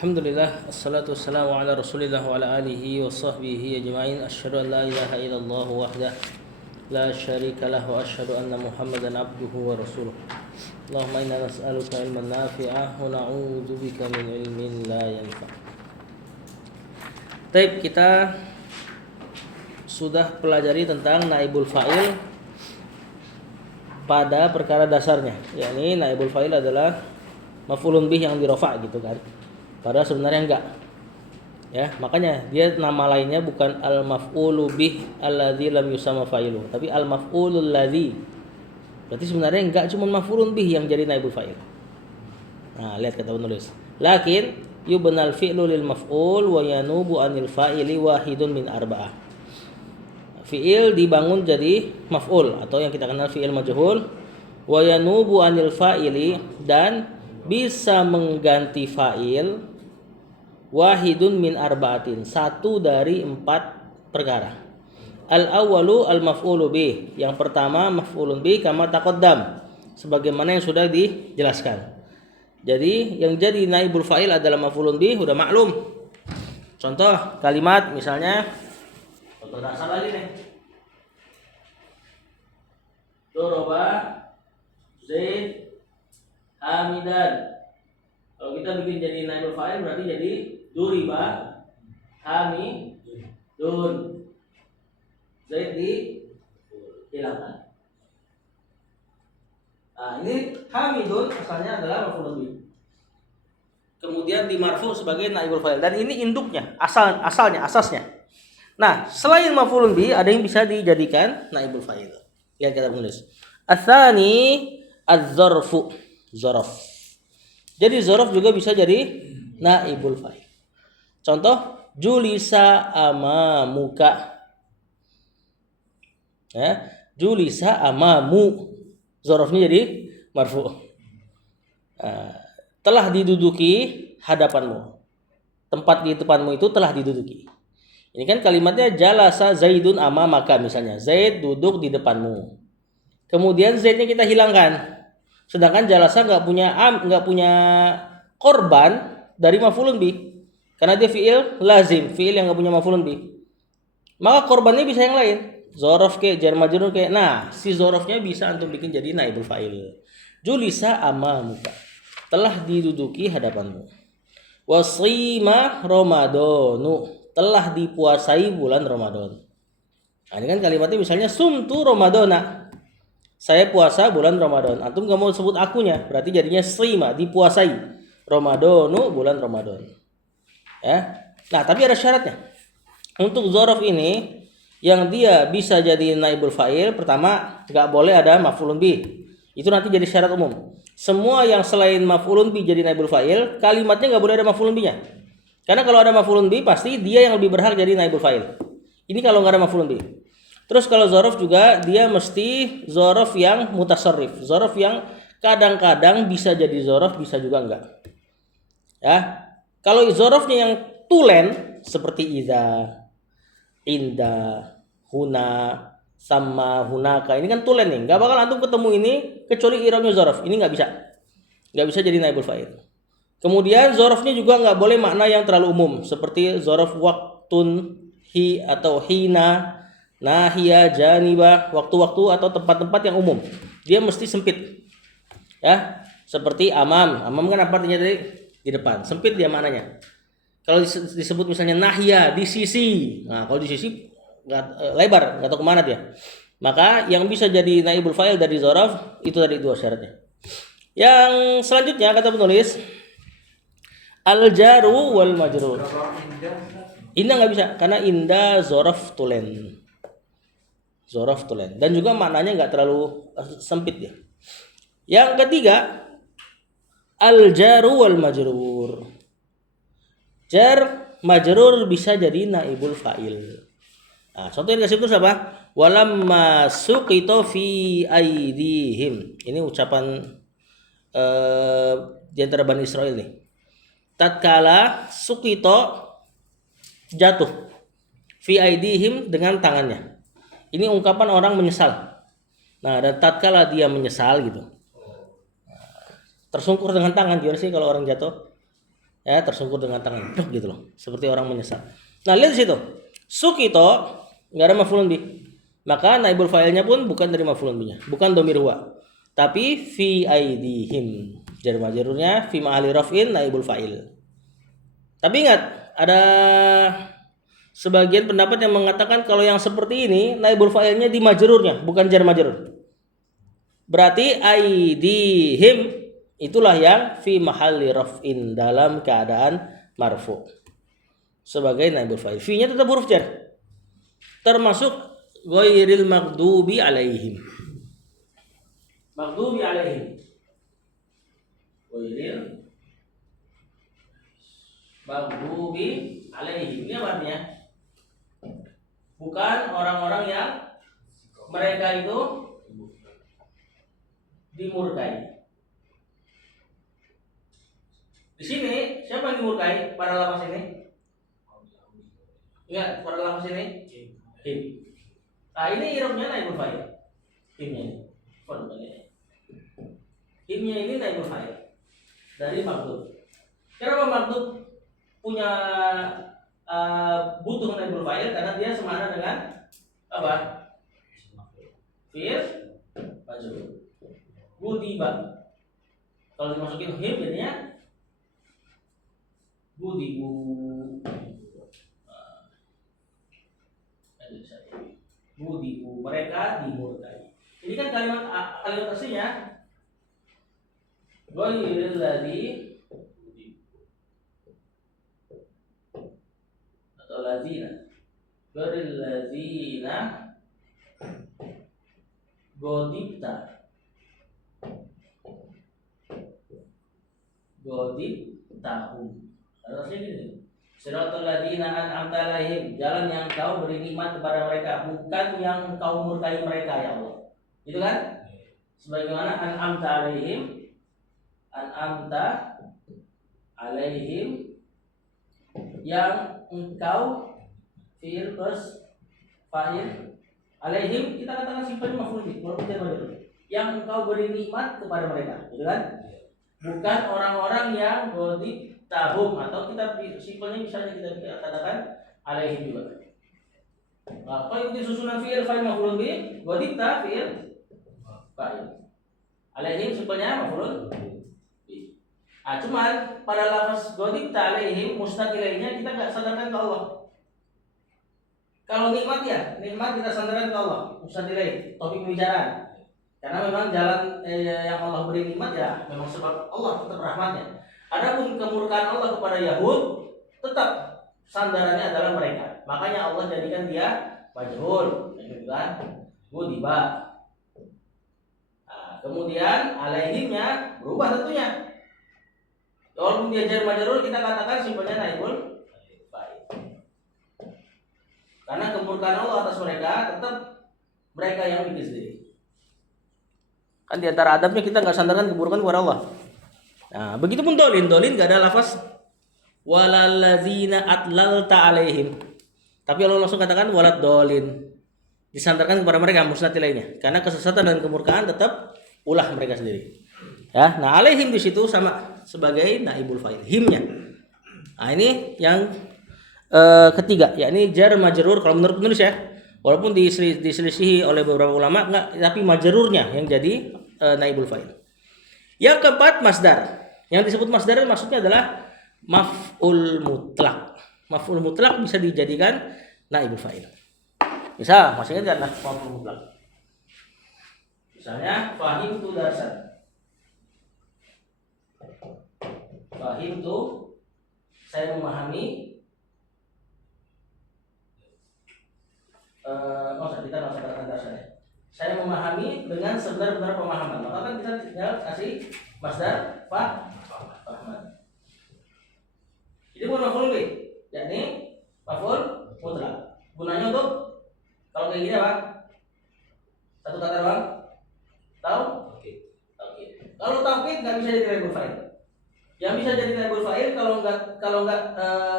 Alhamdulillah, assalatu wassalamu ala rasulillah wa ala alihi wa sahbihi ajma'in. Asyhadu an la ilaha illallah wahdah la syarika lah wa asyhadu anna muhammadan abduhu wa rasuluh. Allahumma inna nas'aluka ilman nafi'ah wa na'udzubika min ilmin la yanfa'. Baik, kita sudah pelajari tentang naibul fa'il pada perkara dasarnya, yakni naibul fa'il adalah maf'ulun bih yang dirofa gitu kan. Padahal sebenarnya enggak. Ya, makanya dia nama lainnya bukan al-maf'ulu bih alladzi lam yusamma fa'iluh, tapi al-maf'ulul ladzi. Berarti sebenarnya enggak cuma maf'ulun bih yang jadi naibul fa'il. Nah, lihat kata penulis. Lakin yubnal fi'lu lil maf'ul wa yanubu anil fa'ili wahidun min arba'ah. Fi'il dibangun jadi maf'ul atau yang kita kenal fi'il majhul, wa yanubu anil fa'ili, dan bisa mengganti fa'il wahidun min arba'atin, satu dari 4 perkara. Al-awwalu al-maf'ulu bih, yang pertama maf'ulun bih kama taqaddam, sebagaimana yang sudah dijelaskan. Jadi yang jadi naibul fa'il adalah maf'ulun bih, udah maklum. Contoh kalimat misalnya, contoh dasar lagi nih. Doroba Zaid Hamidan. Kalau kita bikin jadi naibul fa'il berarti jadi duriba Hamidun. Zaid dihilangkan. Nah, ini Hamidun asalnya adalah maf'ulun bih. Kemudian dimarfu sebagai naibul fa'il, dan ini induknya, asasnya. Nah, selain maf'ulun bih ada yang bisa dijadikan naibul fa'il. Lihat kata penulis. Ats-tsani az-zarfu, zaraf. Jadi zaraf juga bisa jadi naibul fa'il. Contoh julisa amamuka. Ya, julisa amamu. Zarafnya jadi marfu. Telah diduduki hadapanmu. Tempat di depanmu itu telah diduduki. Ini kan kalimatnya jalasa Zaidun amamaka misalnya. Zaid duduk di depanmu. Kemudian Zaidnya kita hilangkan. Sedangkan jalasa nggak punya korban dari maf'ulun bih. Karena dia fi'il lazim, fi'il yang nggak punya maf'ulun bih. Maka korbannya bisa yang lain. Zorof kayak jar majrur kayak. Nah, si zorofnya bisa antum bikin jadi naibul fa'il. Julisa amamuka. Telah diduduki hadapanmu. Wasima Ramadanu. Telah dipuasai bulan Ramadan. Nah, ini kan kalimatnya misalnya sumtu Ramadana. Saya puasa bulan Ramadan. Antum gak mau sebut akunya, berarti jadinya sima, dipuasai. Ramadanu, bulan Ramadan. Ya. Nah, tapi ada syaratnya. Untuk dzaraf ini yang dia bisa jadi naibul fa'il, pertama gak boleh ada maf'ulun bih. Itu nanti jadi syarat umum. Semua yang selain maf'ulun bih jadi naibul fa'il, kalimatnya gak boleh ada maf'ulun bihnya. Karena kalau ada maf'ulun bih pasti dia yang lebih berhak jadi naibul fa'il. Ini kalau nggak ada maf'ulun bih. Terus kalau dzaraf juga dia mesti dzaraf yang mutasarrif, dzaraf yang kadang-kadang bisa jadi dzaraf, bisa juga enggak. Ya. Kalau dzarafnya yang tulen seperti idza, inda, huna, sama, hunaka, ini kan tulen nih. Enggak bakal antum ketemu ini kecuali i'rabnya dzaraf. Ini enggak bisa. Enggak bisa jadi naibul fa'il. Kemudian dzarafnya juga nggak boleh makna yang terlalu umum seperti dzaraf waktun, hi atau hina, nahiya, janibah, waktu-waktu atau tempat-tempat yang umum. Dia mesti sempit. Ya, seperti amam. Amam kan apa artinya dari di depan. Sempit dia maknanya. Kalau disebut misalnya nahiya, di sisi. Nah, kalau di sisi lebar, nggak tahu kemana dia. Maka yang bisa jadi naibul fa'il dari dzaraf itu tadi dua syaratnya. Yang selanjutnya kata penulis al-jaru wal majrur. Indah nggak bisa karena indah dzaraf tulen. Dzaraf tulen dan juga maknanya nggak terlalu sempit ya. Yang ketiga al-jaru wal majrur. Jar majrur bisa jadi naibul fa'il. Nah, contoh yang kasih itu apa? Walamma suqita fi aidihim. Ini ucapan di antara Bani Israel nih. Tatkala suqita jatuh fi aidihim dengan tangannya. Ini ungkapan orang menyesal. Nah, dan tatkala dia menyesal gitu. Tersungkur dengan tangan, gimana sih kalau orang jatuh? ya, tersungkur dengan tangan, gitu loh, seperti orang menyesal. Nah, lihat di situ, sukito nggak ada maf'ulun bih, maka naibul fa'ilnya pun bukan dari maf'ulun bihnya, bukan domir huwa, tapi fi aidihim, jar majrurnya fi ma'ali raf'in naibul fa'il. Tapi ingat, ada sebagian pendapat yang mengatakan kalau yang seperti ini naibul fa'ilnya di majrurnya, bukan jar majrur. Berarti aidihim itulah yang fi mahalli raf'in, dalam keadaan marfu sebagai naibul fa'il. Fi-nya tetap huruf jar. Termasuk ghairil maghdubi alaihim. Maghdubi alaihim. Ghairil maghdubi alaihim. Ini apa artinya? Bukan orang-orang yang mereka itu dimurkai. Di sini siapa yang dimurkai pada lafaz ini? Ingat, pada lafaz ini him. Nah, ini i'rabnya naibul fa'il. Himnya ini. Himnya ini naibul fa'il dari maghdub. Kenapa maghdub punya butuh naibul fa'il? Karena dia semana dengan apa? Fi'il majrur. Gudiba. Kalau dimasukin him jadinya gudibu. Gudibu, mereka dimurkai. Ini kan kalimat aslinya ghairil ladzi atau ladzina. Ghairil ladzina godibta. Godibtahum. Harusnya gini. Siratal ladzina an'amta alaihim, jalan yang kau beri nikmat kepada mereka, bukan yang kau murkai mereka, ya Allah. Gitu kan? Sebagaimana an'amta alaihim, an'amta alaihim, yang engkau fi'il plus fa'il alaihim, kita katakan simpelnya maf'ul bih, walaupun tidak majrur. Yang engkau beri nikmat kepada mereka, gitu kan? Bukan orang-orang yang godibtahum, atau kita simpelnya misalnya kita katakan alaihim juga. Apa ikuti susunan fi'il fa'il maf'ul bih, godibta fi'il fa'il. Alaihim simpelnya maf'ul bih. Cuman pada lafaz godibta alaihim mustaq ilaihnya kita enggak sandarkan ke Allah. Kalau nikmat ya, nikmat kita sandarkan ke Allah, mustaq ilaih, topik pembicaraan. Karena memang jalan yang Allah beri nikmat ya memang sebab Allah, tetap rahmatnya. Adapun kemurkaan Allah kepada Yahud, tetap sandarannya adalah mereka. Makanya Allah jadikan dia majhul, gitu kan? Gudiba. Nah, kemudian alaihimnya berubah tentunya. Walaupun dia jar majrur, kita katakan simpelnya naibul fa'il. Karena kemurkaan Allah atas mereka, tetap mereka yang bikin sendiri. Kan di antara adabnya kita nggak sandarkan keburukan kepada Allah. Nah, begitupun dolin nggak ada lafaz walaladzina atlalta alaihim. Tapi Allah langsung katakan walad dolin, disandarkan kepada mereka musnad lainnya. Karena kesesatan dan kemurkaan tetap ulah mereka sendiri. Ya, nah alaihim di situ sama sebagai naibul fa'il, himnya. Nah, ini yang ketiga, yakni jar majrur kalau menurut penulis ya. Walaupun diselisihi oleh beberapa ulama, enggak, tapi majrurnya yang jadi naibul fa'il. Yang keempat masdar. Yang disebut masdar maksudnya adalah maf'ul mutlak. Maf'ul mutlak bisa dijadikan naibul fa'il. Misal, maksudnya adalah maf'ul mutlak. Misalnya fahimtu darsan. Fahimtu, saya memahami. Kita nggak usah katakan darsan ya. Saya memahami dengan sebenar-benar pemahaman. Maka kan kita tinggal kasih masdar fahman. Jadi bukan maf'ul bih, yakni maf'ul mutlak. Gunanya untuk kalau kayak gini apa? Satu kata doang. Tahu? Taukid. Kalau taukid nggak bisa jadi naibul fa'il. Yang bisa jadi naibul fa'il kalau nggak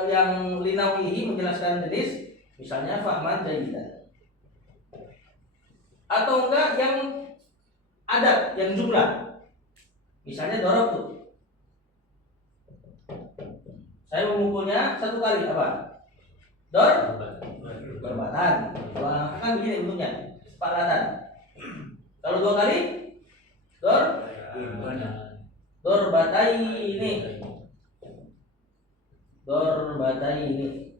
yang linawihi menjelaskan jenis, misalnya fahman jayyidan. Atau enggak yang adat, yang jumlah. Misalnya darabtu. Saya memukulnya 1 kali apa? Dorbatan. Kan begini bentuknya. Faklatan. Kalau 2 kali? Dorbataini. Dorbataini.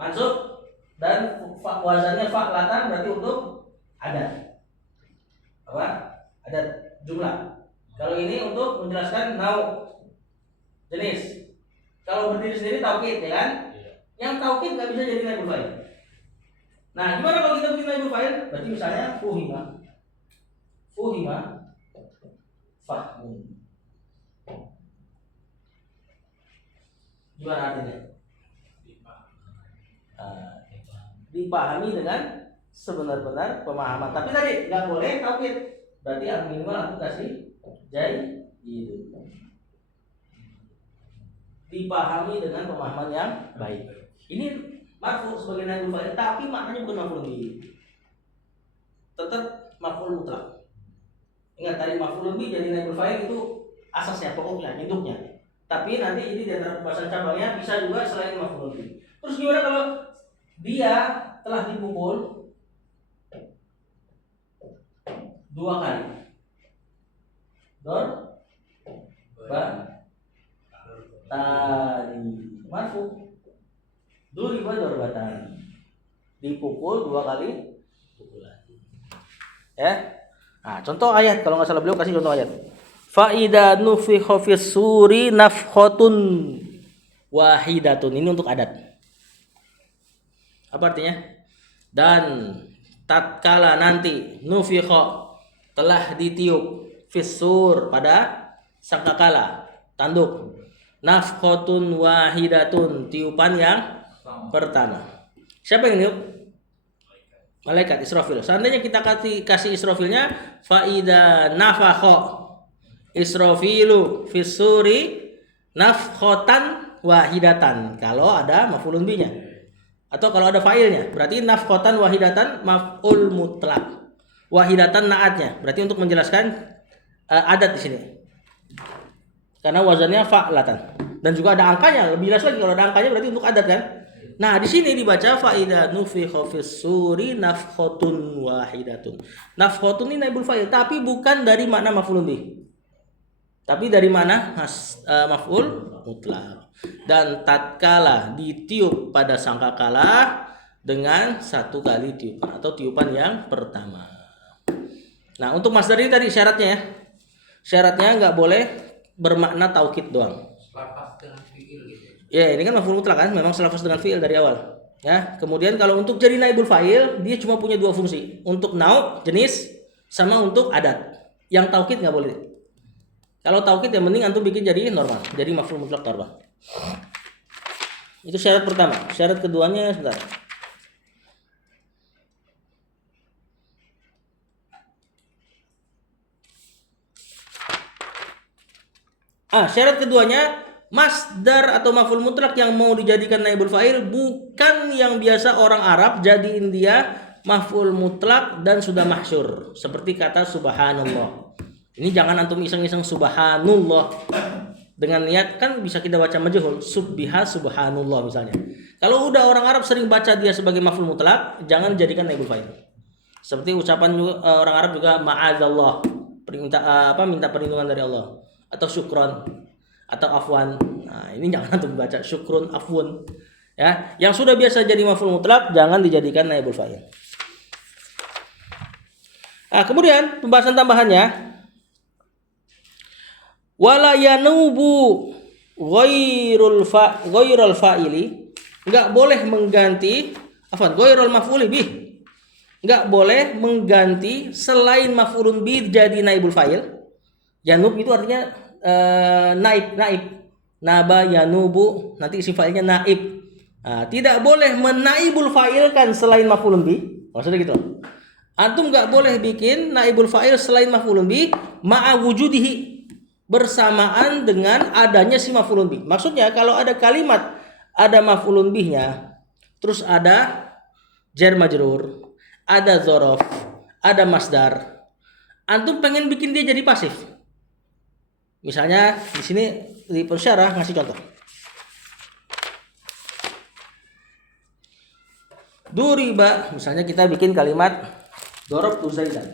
Mansub dan wazannya faklatan berarti untuk adat. Apa? Adat jumlah. Kalau ini untuk menjelaskan nau jenis. Kalau berdiri sendiri taukid, ya kan? Yang taukid nggak bisa jadi naibul fa'il. Nah, gimana kalau kita bikin naibul fa'il? Berarti misalnya fuhima, fahmun. Gimana artinya? Dipahami dengan sebenar-benar pemahaman. Tapi tadi nggak boleh taukid. Berarti yang minimal aku kasih jai gitu. Dipahami dengan pemahaman yang baik. Ini marfu sebagai naibul fa'il, tapi maknanya bukan maf'ul bih. Tetap maf'ul mutlak. Ingat tadi maf'ul bih jadi naibul fa'il itu asasnya, pokoknya, induknya. Tapi nanti ini di antara pembahasan cabangnya bisa juga selain maf'ul bih. Terus gimana kalau dia telah dipukul 2 kali? Tadi marfu. Duriba dorbatan. Dipukul 2 kali pukulan. Ya. Nah, contoh ayat kalau nggak salah beliau kasih contoh ayat. Fa idza nufikha fis suri nafkhatun wahidatun. Ini untuk adat. Apa artinya? Dan tatkala nanti nufikha telah ditiup fis-sur pada sangkakala tanduk, nafkhatun wahidatun, tiupan yang pertama. Siapa yang niup? Malaikat Israfil. Seandainya kita kasih Israfilnya faida nafakha Israfilu fis-suri nafkhatan wahidatan. Kalau ada maf'ulun bihnya. Atau kalau ada fa'ilnya, berarti nafkhatan wahidatan maf'ul mutlak. Wahidatan naatnya, berarti untuk menjelaskan adat di sini. Karena wazannya fa'latan. Dan juga ada angkanya, lebih jelas lagi kalau ada angkanya berarti untuk adat kan? Nah, di sini dibaca faida nufikha fis-suri nafkhatun wahidatun. Nafkhatun ini naibul fa'il, tapi bukan dari makna maf'ulun bih. Tapi dari mana? Maf'ul mutlak. Dan tatkala ditiup pada sangkakala dengan 1 kali tiupan atau tiupan yang pertama. Nah, untuk masdar ini tadi syaratnya ya. Syaratnya nggak boleh bermakna taukid doang. Selafaz dengan fi'il gitu. Ya, ini kan maf'ul mutlak kan, memang selafaz dengan fi'il dari awal. Ya, kemudian kalau untuk jadi naibul fa'il, dia cuma punya 2 fungsi. Untuk nau, jenis, sama untuk adat. Yang taukid nggak boleh. Kalau taukid yang penting antum bikin jadi normal, jadi maf'ul mutlak tarbah. Itu syarat pertama. Syarat keduanya sebentar. Syarat keduanya masdar atau maf'ul mutlak yang mau dijadikan naibul fa'il bukan yang biasa orang Arab jadiin dia maf'ul mutlak dan sudah mahsyur. Seperti kata subhanallah. Ini jangan antum iseng-iseng subhanallah dengan niat, kan bisa kita baca majhul subbiha subhanallah misalnya. Kalau udah orang Arab sering baca dia sebagai maf'ul mutlak, jangan jadikan naibul fa'il. Seperti ucapan orang Arab juga ma'adzallah, minta perlindungan dari Allah, atau syukron, atau afwan. Nah, ini jangan antum baca syukrun afwan. Ya, yang sudah biasa jadi maf'ul mutlak jangan dijadikan naibul fa'il. Kemudian pembahasan tambahannya, wala yanubu ghairul fa'ili, enggak boleh mengganti ghairul maf'uli bih, enggak boleh mengganti selain maf'ulun bih jadi naibul fa'il. Yanub itu artinya naib. Naba yanubu, nanti isim fa'ilnya naib. Tidak boleh menaibul fa'ilkan selain maf'ulun bih. Maksudnya gitu. Antum enggak boleh bikin naibul fa'il selain maf'ulun bih ma'a wujudihi, bersamaan dengan adanya si maf'ulun bih. Maksudnya kalau ada kalimat ada maf'ulun bihnya, terus ada jar majrur, ada dzaraf, ada masdar, antum pengen bikin dia jadi pasif. Misalnya di sini di pensyarah ngasih contoh. Duriba, misalnya kita bikin kalimat darabtu Zaidan.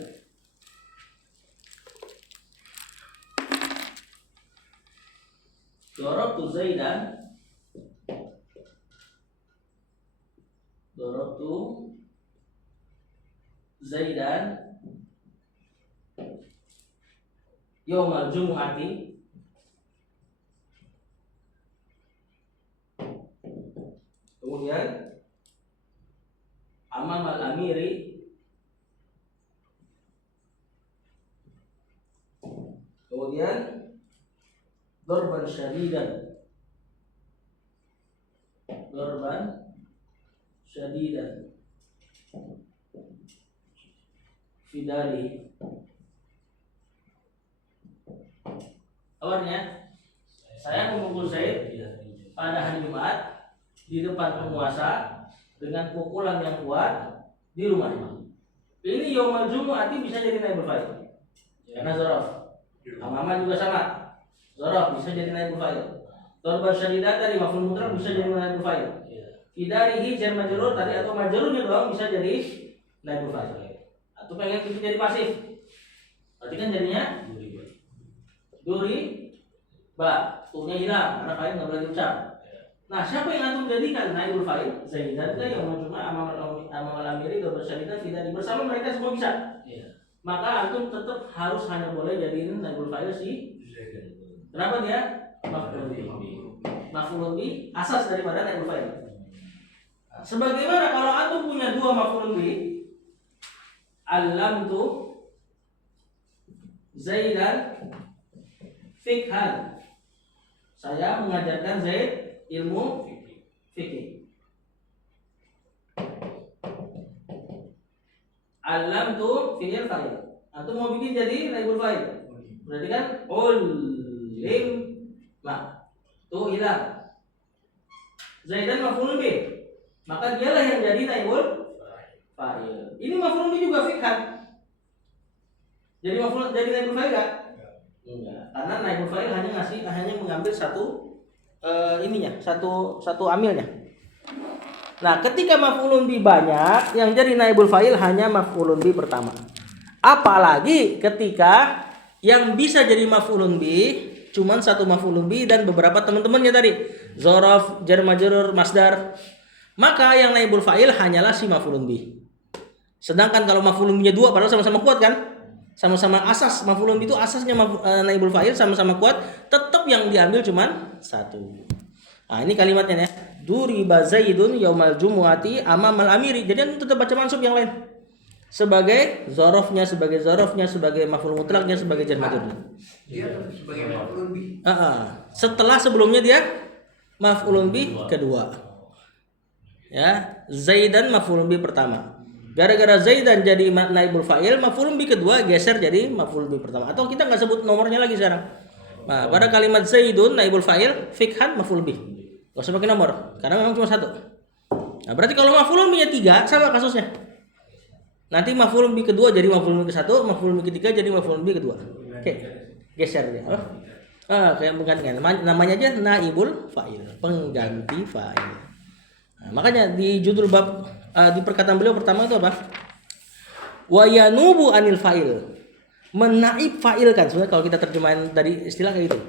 Darabtu Zaidan. Darabtu Zaidan yaumal jumu'ati. Kemudian amamal amiri. Kemudian dorban syadidan. Dorban syadidan fidari. Awalnya saya memukul Zaid pada hari Jumat di depan penguasa dengan pukulan yang kuat di rumahnya. Ini yaumal jumu'ati bisa jadi naibul fa'il karena zaraf. Amama juga sama, zaraf bisa jadi naibul fa'il. Dorban syadidan tadi maf'ul mutlaq bisa jadi naibul fa'il. Fidarihi jar majrur tadi atau majrurnya doang bisa jadi naibul fa'il. Atau pengen itu jadi pasif, berarti kan jadinya duri ba, tuhnya hilang karena fa'il nggak boleh diucap. Nah, siapa yang antum jadikan naibul fa'il? Zaidan kan yang cuma amamal amiri dorban syadidan fidari, bersama mereka semua bisa. Maka antum tetap harus hanya boleh jadiin naibul fa'il si kenapa dia maf'ulun bi asas daripada naibul fa'il. Sebagaimana kalau antum punya dua maf'ulun bi, alamtu Zaidan fikhan, saya mengajarkan Zaid ilmu fikih. Alamtu fi'il fa'il, antum mau bikin jadi naibul fa'il, berarti kan ulim ma tuh hilang. Zaidan maf'ulun bi, maka dialah yang jadi naibul fa'il. Ini maf'ulun bi juga fikhan. Jadi maf'ul jadi naibul fa'il enggak? Enggak. Karena naibul fa'il hanya mengambil satu satu amilnya. Nah, ketika maf'ulun bi banyak, yang jadi naibul fa'il hanya maf'ulun bi pertama. Apalagi ketika yang bisa jadi maf'ulun bi cuman satu maf'ulun bi dan beberapa teman-temannya tadi, dzaraf, jar majrur, masdar. Maka yang naibul fa'il hanyalah si maf'ulun bi. Sedangkan kalau maf'ulun binya dua padahal sama-sama kuat kan? Sama-sama asas, maf'ulun bi itu asasnya naibul fa'il sama-sama kuat, tetap yang diambil cuman satu. Nah, ini kalimatnya ya. Duriba Zaidun yaumal jumu'ati amamal amiri. Jadi tetap baca mansub yang lain. Sebagai zarafnya, sebagai maf'ul mutlaknya, sebagai jar majrurnya. Dia tetap sebagai maf'ulun bi. Setelah sebelumnya dia maf'ulun bi kedua. Ya, Zaidan maf'ulun bi pertama. Gara-gara Zaidan jadi naibul fa'il, maf'ulun bi kedua geser jadi maf'ulun bi pertama. Atau kita nggak sebut nomornya lagi sekarang. Nah, pada kalimat Zaidun naibul fa'il, fikhan maf'ul bi. Gak usah pakai nomor, karena memang cuma satu. Nah, berarti kalau maf'ulun bi-nya 3 sama kasusnya. Nanti maf'ulun bi kedua jadi maf'ulun bi ke-1, maf'ulun bi ketiga jadi maf'ulun bi kedua. Oke. Geser dia. Kayak menggantikan. Namanya aja naibul fa'il, pengganti fa'il. Nah, makanya di judul bab di perkataan beliau pertama itu apa? Wa yanubu anil fa'il. Menaib fa'il kan. Sebenarnya kalau kita terjemahin dari istilah kayak gitu.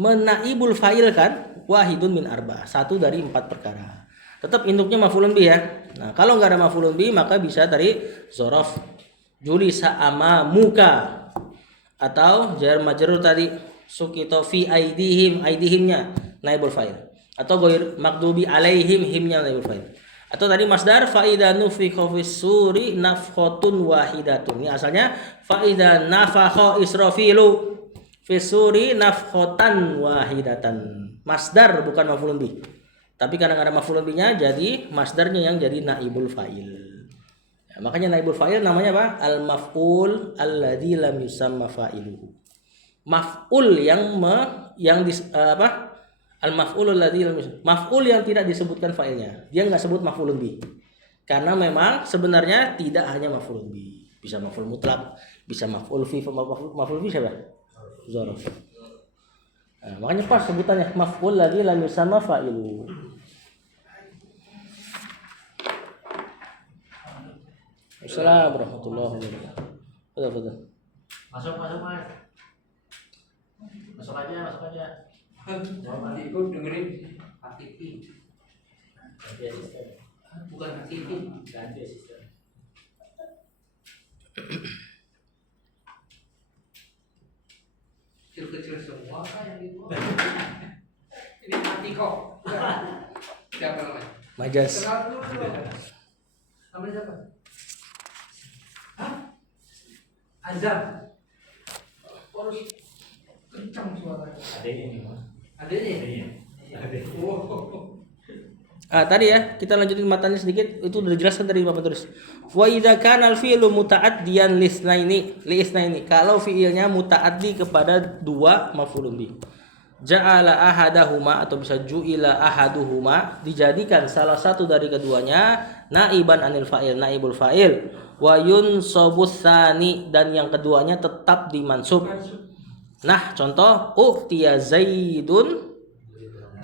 Menaibul fa'il kan wahidun min arba. Satu dari 4 perkara. Tetap induknya maf'ulun bi ya. Nah, kalau enggak ada maf'ulun bi maka bisa dari dzaraf julisa amamuka atau jar majrur tadi sukito fi aidihim, aidihimnya naibul fa'il. Atau ghair maghdubi alaihim, himnya naibul fa'il. Atau tadi masdar faida nufikha fis suri nafkhatun wahidatun. Ini asalnya faida nafakha israfilu fis suri nafkhatan wahidatan. Masdar bukan maf'ulun bi. Tapi karena ada maf'ulun bi-nya jadi masdarnya yang jadi naibul fa'il. Ya, makanya naibul fa'il namanya apa? Al maf'ul alladzi lam yusamma fa'iluhu. Maf'ul al maf'ulul ladzi maf'ul yang tidak disebutkan fa'ilnya. Dia enggak sebut maf'ulun bi. Karena memang sebenarnya tidak hanya maf'ulun bi. Bisa maf'ul mutlak, bisa maf'ul fi, maf'ul fi siapa? Dzaraf. Nah, makanya pas sebutannya maf'ul ladzi lam yusamma fa'iluhu. Assalamualaikum warahmatullahi wabarakatuh. Betul. Masuk Mas. Masuk aja. Nanti ikut dengerin ATV. Ganti asisten. Bukan ATV. Ganti asisten. Kecil-kecil semua kan yang itu. Ini mati kok. Siapa namanya? Majas. Kenal dulu. Namanya siapa? Hah? Azam. Harus kencang suaranya. Adanya nih Mas. Adanya? Oh. Tadi ya, kita lanjutin matanya sedikit. Itu udah dijelaskan dari Bapak tulis. Wa idza kana al-fi'lu muta'addiyan li isnaini. Kalau fi'ilnya muta'addi kepada dua maf'ulun bih. Ja'ala ahadahuma atau bisa ju'ila ahaduhuma, dijadikan salah satu dari keduanya naiban anil fa'il, naibul fa'il. Wa yunsabus tsani, dan yang keduanya tetap dimansub. Nah, contoh u'tiya Zaidun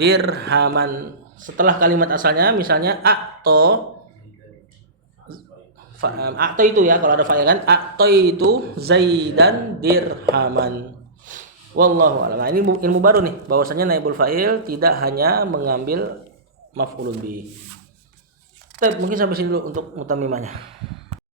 dirhaman. Setelah kalimat asalnya misalnya akto itu ya, kalau ada fa'il kan, akto itu Zaidan dirhaman. Wallahu a'lam. Nah, ini ilmu baru nih, bahwasanya naibul fa'il tidak hanya mengambil maf'ulun bih. Mungkin sampai sini dulu untuk mutamimahnya.